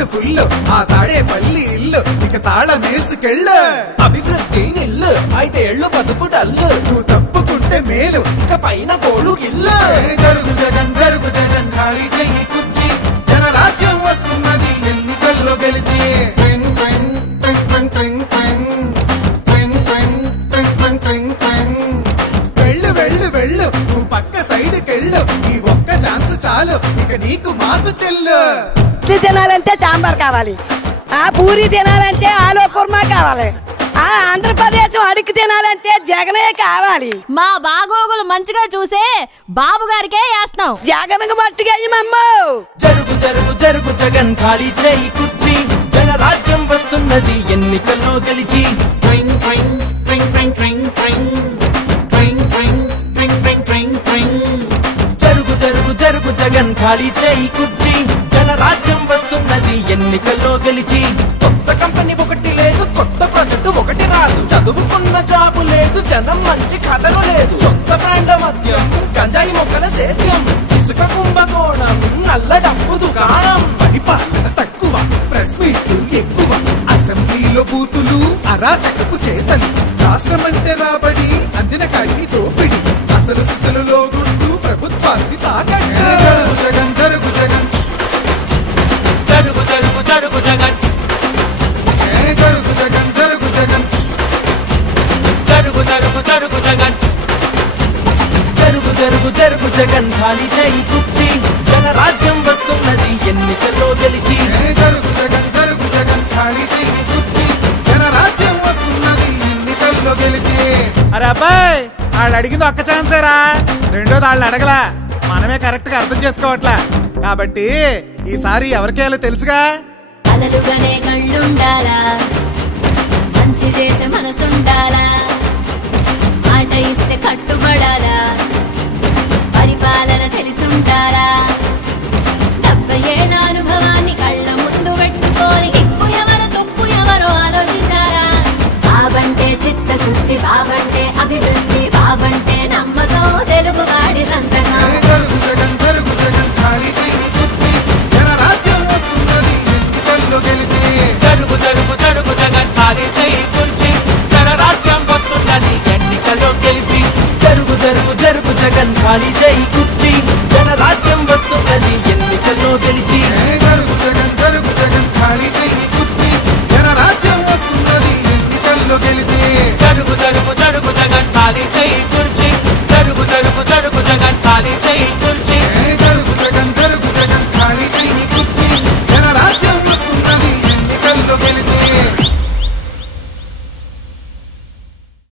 account full ఆ తాడే పల్లి ఇల్లు ఇక తాళం వేసుకెళ్ళు అభివృద్ధి నిల్లు 5 ఏళ్ళు బతుకు డల్లు నువ్వు తప్పుకుంటే మేలు ఇక పైన గోడు ఇల్లు జరుగు జగన్ ఖాళీ చెయ్యి కుర్చీ జనరాజ్యం వస్తున్నది ఎన్నికల్లో గెలిచి వెళ్ళు వెళ్ళు వెళ్ళు నువ్వు పక్క సైడ్ కెళ్ళు ఈ ఒక్క ఛాన్స్ చాలు ఇక నీకు మాకు చెల్లు తినాలంటే సాంబార్ కావాలి ఆ పూరి తినాలంటే ఆలు కుర్మా కావాలి ఆ ఆంధ్రప్రదేశ్ అడిగి తినాలంటే జగనే కావాలి మా బాగోగులు మంచిగా చూసే బాబు గారికే వేస్తాం జగన్ మట్టిగా జరుగు జరుగు జరుగు జగన్ ఖాళీ చేయి కుర్చీ జనరాజ్యం వస్తున్నది ఎన్నికల్లో గెలిచి జరుగు జరుగు జరుగు జగన్ ఖాళీ చేయి కుర్చీ జనరాజ్యం వస్తున్నది ఎన్నికల్లో గెలిచి కొత్త కంపెనీ ఒకటి లేదు కొత్త ప్రాజెక్టు ఒకటి రాదు చదువుకున్న జాబు లేదు జనం మంచి కథలు లేదు సొంత బ్రాండ్ మద్యం గంజాయి మొక్కల సేద్యం ఇసుక కుంభకోణం నల్ల డబ్బు దుకాణం పరిపాలన తక్కువ ప్రెస్ మీట్లు ఎక్కువ అసెంబ్లీలో బూతులు అరాచకపు చేతలు రాష్ట్రమంటే రాబడి అందిన కాడికి దోపిడి అసలు సిసలులో గుడ్డు ప్రభుత్వాస్తి తాకట్టు జరుగు జగన్ జరుగు జరుగు జగన్ జరుగు జగన్ జరుగు జరుగు జగన్ జరుగు జరుగు జగన్ ఖాళీ చేయి కుర్చీ జనరాజ్యం వస్తున్నది ఎన్నికల్లో గెలిచి జరుగు జగన్ ఖాళీ చెయ్యి కుర్చీ జనరాజ్యం వస్తున్నది ఎన్నికల్లో గెలిచి అరే అబ్బాయి వాళ్ళు అడిగింది ఒక్క ఛాన్సేరా రెండోది వాళ్ళు అడగలా మనమే కరెక్ట్ గా అర్థం చేసుకోవట్లా కాబట్టి ఈసారి ఎవరికేయాలో తెలుసుగా అలలుగానే కళ్ళుండాలా మంచి చేసే మనసుండాలా మాట ఇస్తే కట్టుబడాలా పరిపాలన తెలిసుండాలా 70 ఏళ్ల అనుభవాన్ని కళ్ళ ముందు పెట్టుకొని ఇప్పు ఎవరు తప్పు ఎవరో ఆలోచించాలా బాబంటే చిత్తశుద్ధి బాబంటే అభివృద్ధి బాబంటే నమ్మకం తెలుగువాడి సంతకం జరుగు జగన్ ఖాళీ చెయ్యి కుర్చీ జనరాజ్యం వస్తున్నది ఎన్నికల్లో గెలిచి జరుగు జరుగు జరుగు జగన్ ఖాళీ చేయి కుర్చీ జనరాజ్యం వస్తున్నది ఎన్నికల్లో గెలిచి జరుగు జరుగు జరుగు జగన్ ఖాళీ చేయి కుర్చీ జనరాజ్యం వస్తున్నది ఎన్నికల్లో గెలిచి జరుగు జగన్ ఖాళీ చెయ్యి కుర్చీ జనరాజ్యం వస్తున్నది ఎన్నికల్లో గెలిచి